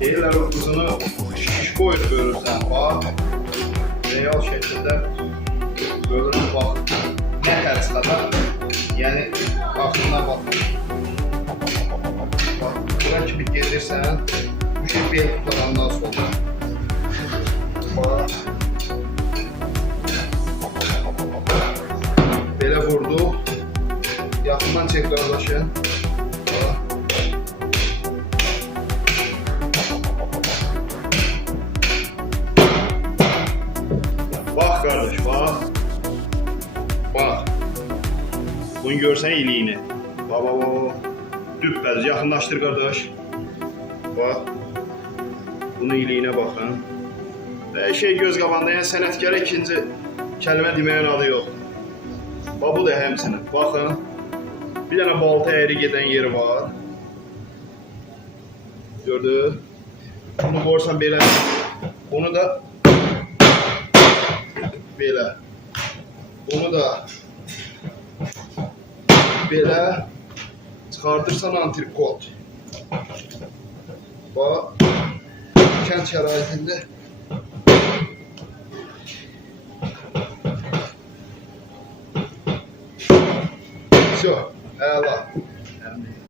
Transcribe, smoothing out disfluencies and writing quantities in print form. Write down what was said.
Deyirlər o quzunu şiş qoyur bölürsən, bax. Real şəkildə bölürsən, bax. Nə tərz kadar, yəni axırına bax. Bax, bura kimi gedirsən, bu şey bel tutarandan sonra. Bax. Belə vurduq. Yaxından çək qardaşın. Bax qardaş, bax. Bax. Bunu görsən iliyini. Bax. Düpbəz, yaxınlaşdır qardaş. Bax. Bunun iliyinə baxın. Şey göz qabağında, yəni sənətkara ikinci kəlmə deməyin adı yox. Bax, bu da həmsinin. Baxın. Bir dənə balta əyri gedən yeri var. Gördün? Bunu qoyursan belə. Bunu da belə. Bunu da belə çıxardırsan antrikot. Bax, kənd şəraitində Все, əla.